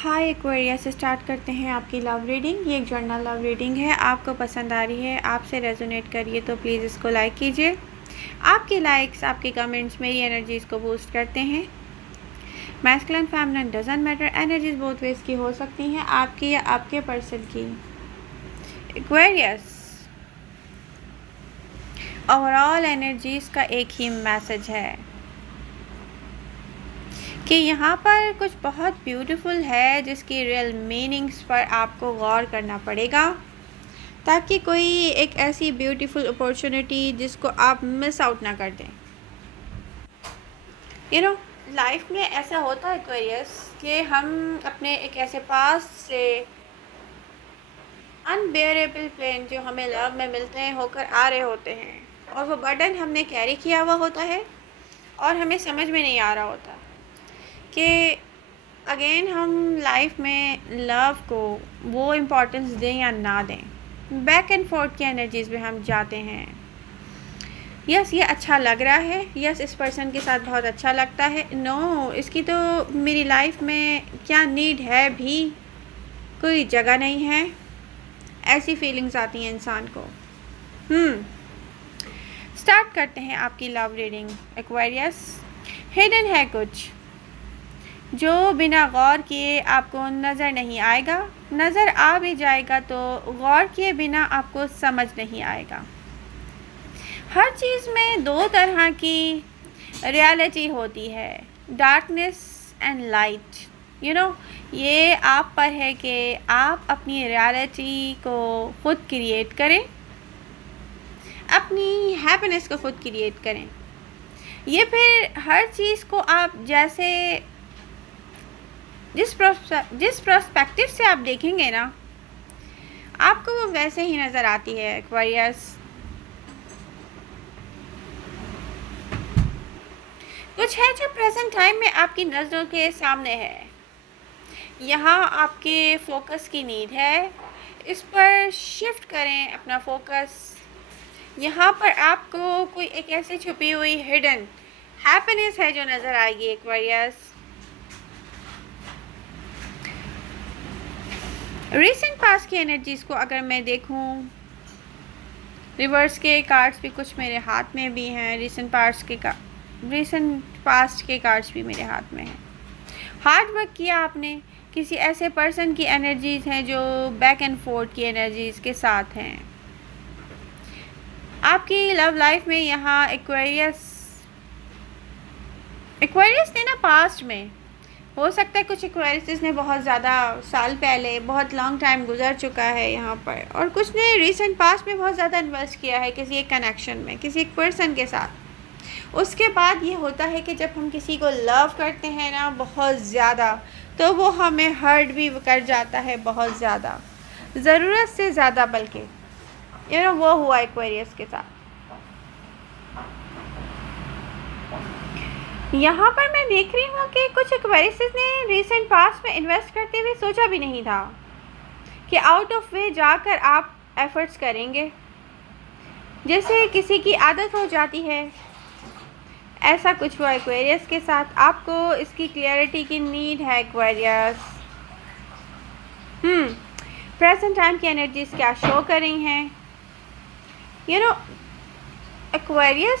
हाय Aquarius, start करते हैं आपकी लव रीडिंग। ये एक जर्नल लव रीडिंग है। आपको पसंद आ रही है, आपसे रेजोनेट करिए तो प्लीज़ इसको लाइक कीजिए। आपके लाइक्स, आपके कमेंट्स मेरी एनर्जीज़ को बूस्ट करते हैं। Masculine feminine doesn't matter, energies बहुत वेज की हो सकती हैं, आपकी या आपके पर्सन की। एक्वेरियस, ओवरऑल एनर्जीज़ का एक ही मैसेज है कि यहाँ पर कुछ बहुत ब्यूटीफुल है जिसकी रियल मीनिंग्स पर आपको गौर करना पड़ेगा, ताकि कोई एक ऐसी ब्यूटीफुल अपॉर्चुनिटी जिसको आप मिस आउट ना कर दें। लाइफ में ऐसा होता है एक्वेरियस कि हम अपने एक ऐसे पास से अनबेयरेबल पेन जो हमें लव में मिलते हैं होकर आ रहे होते हैं, और वो बर्डन हमने कैरी किया हुआ होता है और हमें समझ में नहीं आ रहा होता कि अगेन हम लाइफ में लव को वो इम्पोर्टेंस दें या ना दें। बैक एंड फोर्थ की एनर्जीज़ में हम जाते हैं। यस, ये अच्छा लग रहा है, यस इस पर्सन के साथ बहुत अच्छा लगता है, नो इसकी तो मेरी लाइफ में क्या नीड है भी कोई जगह नहीं है। ऐसी फीलिंग्स आती हैं इंसान को। स्टार्ट करते हैं आपकी लव रीडिंग एक्वेरियस। हिडन है कुछ जो बिना गौर किए आपको नज़र नहीं आएगा, नज़र आ भी जाएगा तो गौर किए बिना आपको समझ नहीं आएगा। हर चीज़ में दो तरह की रियलिटी होती है, डार्कनेस एंड लाइट। ये आप पर है कि आप अपनी रियलिटी को खुद क्रिएट करें, अपनी हैप्पीनेस को खुद क्रिएट करें। ये फिर हर चीज़ को आप जैसे जिस प्रोस्पेक्टिव से आप देखेंगे ना, आपको वो वैसे ही नज़र आती है एक्वेरियस। कुछ है जो प्रेजेंट टाइम में आपकी नज़रों के सामने है। यहाँ आपके फोकस की नीड है, इस पर शिफ्ट करें अपना फोकस। यहाँ पर आपको कोई एक ऐसी छुपी हुई हिडन हैप्पीनेस है जो नज़र आएगी एक्वेरियस। रीसेंट पास्ट की एनर्जीज़ को अगर मैं देखूं, रिवर्स के कार्ड्स भी कुछ मेरे हाथ में भी हैं, रीसेंट पास्ट के कार्ड्स भी मेरे हाथ में हैं। हार्ड वर्क किया आपने, किसी ऐसे पर्सन की एनर्जीज़ हैं जो बैक एंड फोर्थ की एनर्जीज़ के साथ हैं आपकी लव लाइफ में। यहाँ एक्वेरियस ने ना पास्ट में हो सकता है कुछ एक्वेरियस ने बहुत ज़्यादा साल पहले, बहुत लॉन्ग टाइम गुजर चुका है यहाँ पर, और कुछ ने रीसेंट पास्ट में बहुत ज़्यादा इन्वेस्ट किया है किसी एक कनेक्शन में, किसी एक पर्सन के साथ। उसके बाद ये होता है कि जब हम किसी को लव करते हैं ना बहुत ज़्यादा, तो वो हमें हर्ट भी कर जाता है बहुत ज़्यादा, ज़रूरत से ज़्यादा, बल्कि वो हुआ एक्वेरियस के साथ। यहाँ पर मैं देख रही हूँ कि कुछ एक्वेरियस ने रीसेंट पास्ट में इन्वेस्ट करते हुए सोचा भी नहीं था कि आउट ऑफ वे जाकर आप एफर्ट्स करेंगे। जैसे किसी की आदत हो जाती है, ऐसा कुछ हुआ एक्वेरियस के साथ। आपको इसकी क्लियरिटी की नीड है एक्वेरियस। प्रेजेंट टाइम की एनर्जीज क्या शो कर रही हैं? एक्वेरियस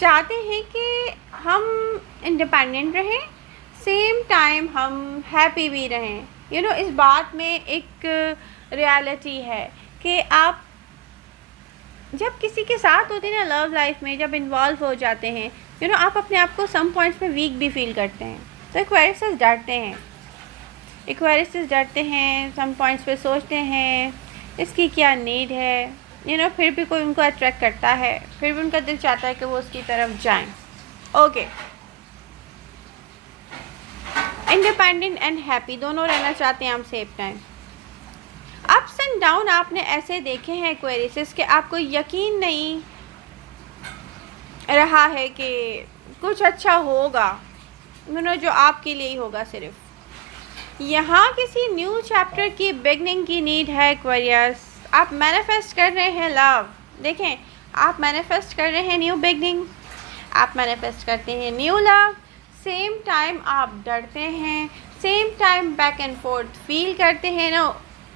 चाहते हैं कि हम इंडिपेंडेंट रहें, सेम टाइम हम हैप्पी भी रहें। इस बात में एक रियलिटी है कि आप जब किसी के साथ होते हैं ना लव लाइफ में, जब इन्वॉल्व हो जाते हैं, आप अपने आप को सम पॉइंट्स पे वीक भी फील करते हैं। तो एक्वेरियस डरते हैं, सम पॉइंट्स पे सोचते हैं इसकी क्या नीड है। फिर भी कोई उनको अट्रैक्ट करता है, फिर भी उनका दिल चाहता है कि वो उसकी तरफ जाएं। ओके, इंडिपेंडेंट एंड हैप्पी दोनों रहना चाहते हैं हम same time. Ups and down आपने ऐसे देखे हैं एक्वेरियस कि आपको यकीन नहीं रहा है कि कुछ अच्छा होगा, जो आपके लिए ही होगा। सिर्फ यहाँ किसी न्यू चैप्टर की बिगनिंग की नीड है एक्वेरियस। आप मैनिफेस्ट कर रहे हैं लव। देखें, आप मैनिफेस्ट कर रहे हैं न्यू बिगनिंग, आप मैनिफेस्ट करते हैं न्यू लव। सेम टाइम आप डरते हैं, same time time back and fourth feel करते हैं ना,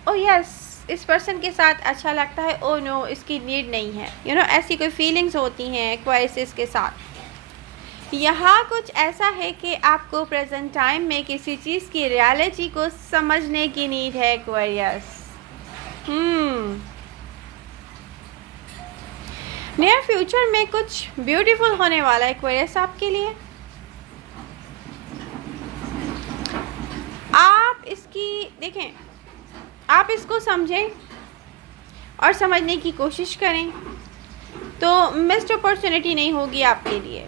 ओ यस इस पर्सन के साथ अच्छा लगता है, ओ नो इसकी नीड नहीं है, ऐसी कोई फीलिंग्स होती हैं एक्वारियस के साथ। यहाँ कुछ ऐसा है कि आपको प्रेजेंट टाइम में किसी चीज़ की रियलिटी को समझने की नीड है एक्वारियस। नियर फ्यूचर में कुछ ब्यूटीफुल होने वाला है एक्वेरियस आपके लिए। आप इसकी देखें, आप इसको समझें और समझने की कोशिश करें तो मिस्ड अपॉर्चुनिटी नहीं होगी आपके लिए।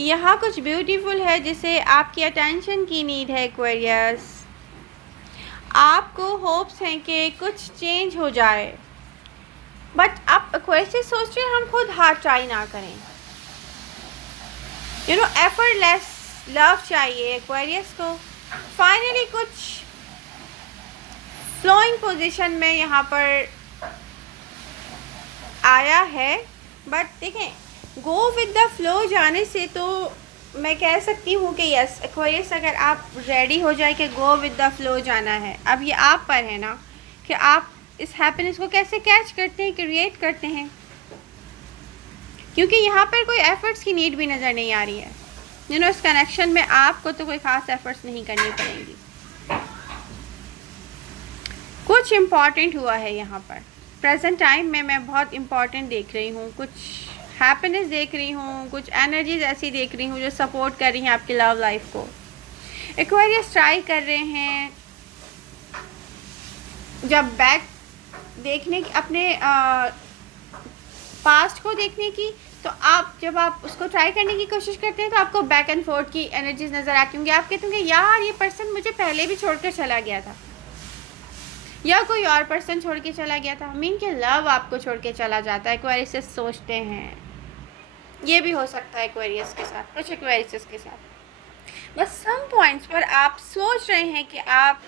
यहाँ कुछ ब्यूटीफुल है जिसे आपकी अटेंशन की नीड है एक्वेरियस। आपको होप्स हैं कि कुछ चेंज हो जाए, बट आप एक्वेरियस सोच रहे हैं हम खुद हार्ड ट्राई ना करें। एफर्टलेस लव चाहिए एक्वेरियस को। फाइनली कुछ फ्लोइंग पोजीशन में यहाँ पर आया है, बट देखें गो विद द फ्लो जाने से तो मैं कह सकती हूँ कि यस एक्वेरियस अगर आप रेडी हो जाए कि गो विद द फ्लो जाना है, अब ये आप पर है ना कि आप इस हैप्पीनेस को कैसे कैच करते हैं, क्रिएट करते हैं, क्योंकि यहाँ पर कोई एफर्ट्स की नीड भी नज़र नहीं आ रही है। इस कनेक्शन में आपको तो कोई ख़ास एफर्ट्स नहीं करनी पड़ेंगी। कुछ इम्पॉर्टेंट हुआ है यहाँ पर प्रेजेंट टाइम में, मैं बहुत इम्पॉर्टेंट देख रही हूँ, कुछ हैप्पीनेस देख रही हूँ, कुछ एनर्जीज ऐसी देख रही हूँ जो सपोर्ट कर रही हैं आपकी लव लाइफ को। एक्वेरियस ट्राई कर रहे हैं जब बैक देखने की, अपने पास्ट को देखने की, तो जब आप उसको ट्राई करने की कोशिश करते हैं तो आपको बैक एंड फोर्थ की एनर्जीज नज़र आती होंगी। आप कहते होंगे यार ये पर्सन मुझे पहले भी छोड़कर चला गया था, या कोई और पर्सन छोड़ के चला गया था। मीन के लव आपको छोड़ के चला जाता है, एक्वेरियस सोचते हैं। ये भी हो सकता है एक्वेरियस के साथ, कुछ एक्वेरियस के साथ। बस सम पॉइंट्स पर आप सोच रहे हैं कि आप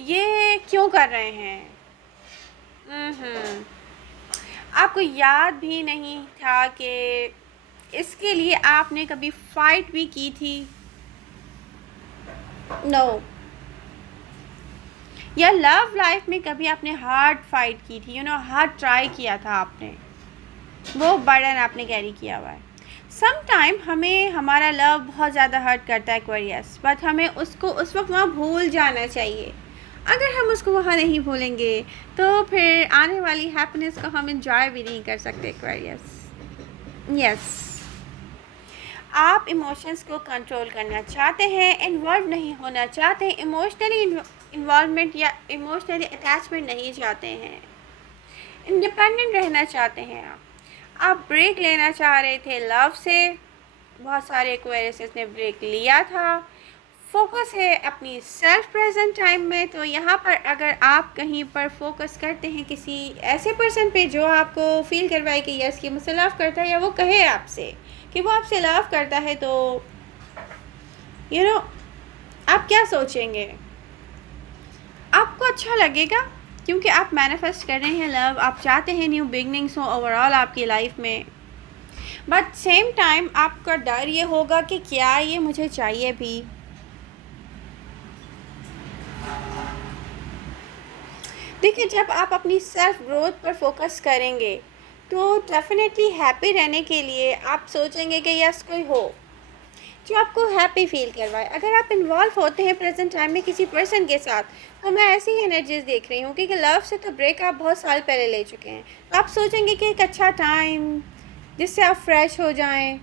ये क्यों कर रहे हैं। आपको याद भी नहीं था कि इसके लिए आपने कभी फाइट भी की थी। नो या लव लाइफ में कभी आपने हार्ड फाइट की थी, हार्ड ट्राई किया था आपने, वो बर्डन आपने कैरी किया हुआ है। सम टाइम हमें हमारा लव बहुत ज़्यादा हर्ट करता है एक्वेरियस, बट हमें उसको उस वक्त वहाँ भूल जाना चाहिए। अगर हम उसको वहाँ नहीं भूलेंगे तो फिर आने वाली हैप्पीनेस को हम इंजॉय भी नहीं कर सकते एक्वेरियस। यस आप इमोशंस को कंट्रोल करना चाहते हैं, इन्वॉल्व नहीं होना चाहते, इमोशनली इन्वॉल्वमेंट या इमोशनली अटैचमेंट नहीं चाहते हैं, इंडिपेंडेंट रहना चाहते हैं। आप ब्रेक लेना चाह रहे थे लव से, बहुत सारे एक्वेरियस ने ब्रेक लिया था। फोकस है अपनी सेल्फ प्रेजेंट टाइम में। तो यहाँ पर अगर आप कहीं पर फोकस करते हैं किसी ऐसे पर्सन पे जो आपको फील करवाए कि यस ये मुझसे लव करता है, या वो कहे आपसे कि वो आपसे लव करता है, तो आप क्या सोचेंगे? आपको अच्छा लगेगा क्योंकि आप मैनिफेस्ट कर रहे हैं लव, आप चाहते हैं न्यू बिगनिंग्स हो ओवरऑल आपकी लाइफ में, बट सेम टाइम आपका डर ये होगा कि क्या ये मुझे चाहिए भी। देखिए जब आप अपनी सेल्फ ग्रोथ पर फोकस करेंगे तो डेफिनेटली हैप्पी रहने के लिए आप सोचेंगे कि यस कोई हो जो आपको हैप्पी फील करवाए। अगर आप इन्वॉल्व होते हैं प्रेजेंट टाइम में किसी पर्सन के साथ, तो मैं ऐसी ही एनर्जीज देख रही हूँ क्योंकि लव से तो ब्रेक आप बहुत साल पहले ले चुके हैं। तो आप सोचेंगे कि एक अच्छा टाइम जिससे आप फ्रेश हो जाएं,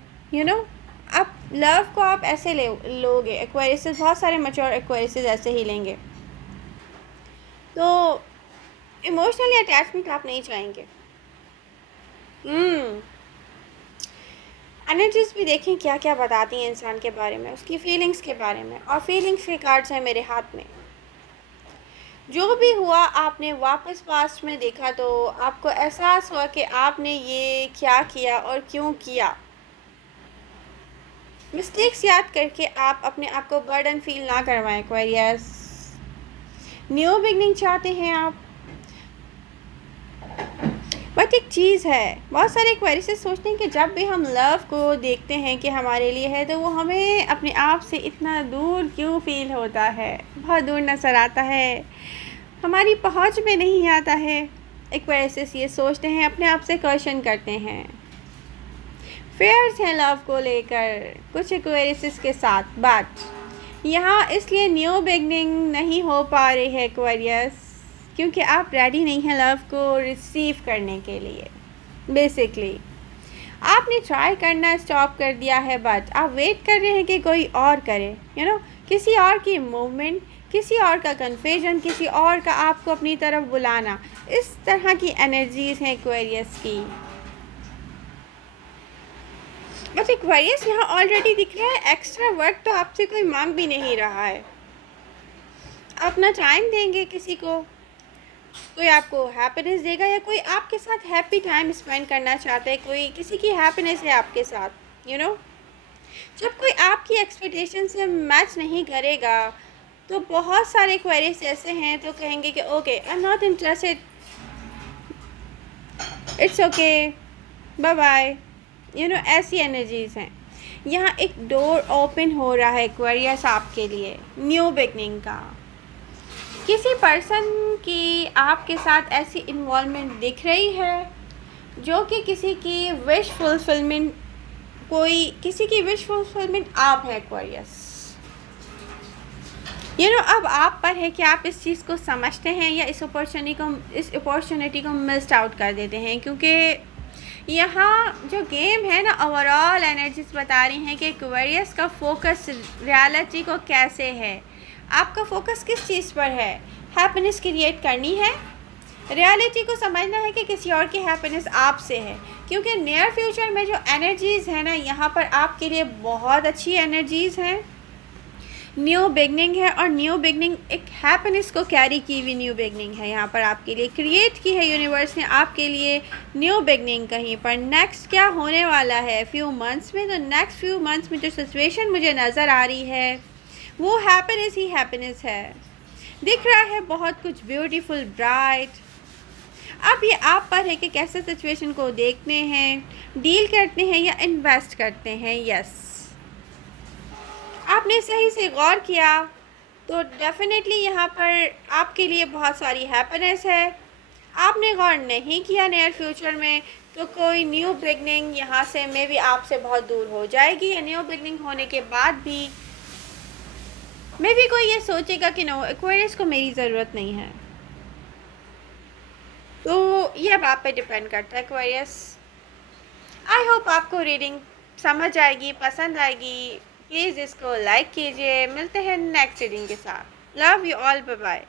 आप लव को आप ऐसे लोगे। एक्वेरियस बहुत सारे मैच्योर एक्वेरियस ऐसे ही लेंगे, तो इमोशनली अटैचमेंट आप नहीं चाहेंगे। एनर्जीज भी देखें क्या क्या बताती हैं इंसान के बारे में, उसकी फीलिंग्स के बारे में। और फीलिंग्स के कार्ड्स हैं मेरे हाथ में। जो भी हुआ आपने वापस पास्ट में देखा तो आपको एहसास हुआ कि आपने ये क्या किया और क्यों किया। मिस्टेक्स याद करके आप अपने आप को बर्डन फील ना करवाएं एक्वेरियस। न्यू बिगनिंग चाहते हैं आप, बट एक चीज़ है, बहुत सारे एक्वेरियस सोचते हैं कि जब भी हम लव को देखते हैं कि हमारे लिए है, तो वो हमें अपने आप से इतना दूर क्यों फील होता है, बहुत दूर नज़र आता है, हमारी पहुंच में नहीं आता है। एक्वेरियस ये सोचते हैं, अपने आप से क्वेश्चन करते हैं। फेयर्स हैं लव को लेकर कुछ एक्वेरियस के साथ, बट यहाँ इसलिए न्यू बिगनिंग नहीं हो पा रही है एक्वेरियस, क्योंकि आप रेडी नहीं हैं लव को रिसीव करने के लिए। बेसिकली आपने ट्राई करना स्टॉप कर दिया है, बट आप वेट कर रहे हैं कि कोई और करे, किसी और की मूवमेंट, किसी और का कन्फ्यूजन, किसी और का आपको अपनी तरफ बुलाना। इस तरह की एनर्जीज़ हैं एक्वेरियस की। बस एक्वेरियस यहाँ ऑलरेडी दिख रहा है, एक्स्ट्रा वर्क तो आपसे कोई मांग भी नहीं रहा है। अपना टाइम देंगे किसी को, कोई आपको हैप्पीनेस देगा, या कोई आपके साथ हैप्पी टाइम स्पेंड करना चाहता है, कोई किसी की हैप्पीनेस है आपके साथ। जब कोई आपकी एक्सपेक्टेशन से मैच नहीं करेगा, तो बहुत सारे क्वेरीज ऐसे हैं तो कहेंगे कि okay, I am not interested, it's okay, bye bye. ऐसी एनर्जीज़ हैं। यहाँ एक डोर ओपन हो रहा है एक्वेरियस आपके लिए, न्यू बिगनिंग का। किसी पर्सन की आपके साथ ऐसी इन्वॉल्वमेंट दिख रही है जो कि किसी की विश फुलफिलमेंट, किसी की विश फुलफिलमेंट आप है एक्वेरियस। अब आप पर है कि आप इस चीज़ को समझते हैं या इस अपॉर्चुनिटी को मिस्ड आउट कर देते हैं, क्योंकि यहाँ जो गेम है ना, ओवरऑल एनर्जीज बता रही हैं कि एक्वेरियस का फोकस रियलिटी को कैसे है, आपका फोकस किस चीज़ पर है। हैप्पीनेस क्रिएट करनी है, रियलिटी को समझना है कि किसी और की हैप्पीनेस आपसे है, क्योंकि नियर फ्यूचर में जो एनर्जीज़ है ना, यहाँ पर आपके लिए बहुत अच्छी एनर्जीज़ हैं। न्यू बिगनिंग है, और न्यू बिगनिंग एक हैप्पीनेस को कैरी की हुई न्यू बिगनिंग है, यहाँ पर आपके लिए क्रिएट की है यूनिवर्स ने आपके लिए न्यू बिगनिंग। कहीं पर नेक्स्ट क्या होने वाला है फ्यू मंथ्स में, तो नेक्स्ट फ्यू मंथ्स में जो सिचुएशन मुझे नज़र आ रही है वो हैप्पीनेस ही हैप्पीनेस है। दिख रहा है बहुत कुछ ब्यूटीफुल ब्राइट। अब ये आप पर है कि कैसे सिचुएशन को देखते हैं, डील करते हैं या इन्वेस्ट करते हैं। यस, आपने सही से गौर किया तो डेफिनेटली यहाँ पर आपके लिए बहुत सारी हैप्पीनेस है। आपने गौर नहीं किया नियर फ्यूचर में, तो कोई न्यू बिगनिंग यहाँ से मे भी आपसे बहुत दूर हो जाएगी, या न्यू बिगनिंग होने के बाद भी मे भी कोई ये सोचेगा कि नो, एक्वेरियस को मेरी ज़रूरत नहीं है। तो ये अब आप पे डिपेंड करता है एक्वेरियस। आई होप आपको रीडिंग समझ आएगी, पसंद आएगी। प्लीज़ इसको लाइक कीजिए। मिलते हैं नेक्स्ट रीडिंग के साथ। Love you all, bye bye.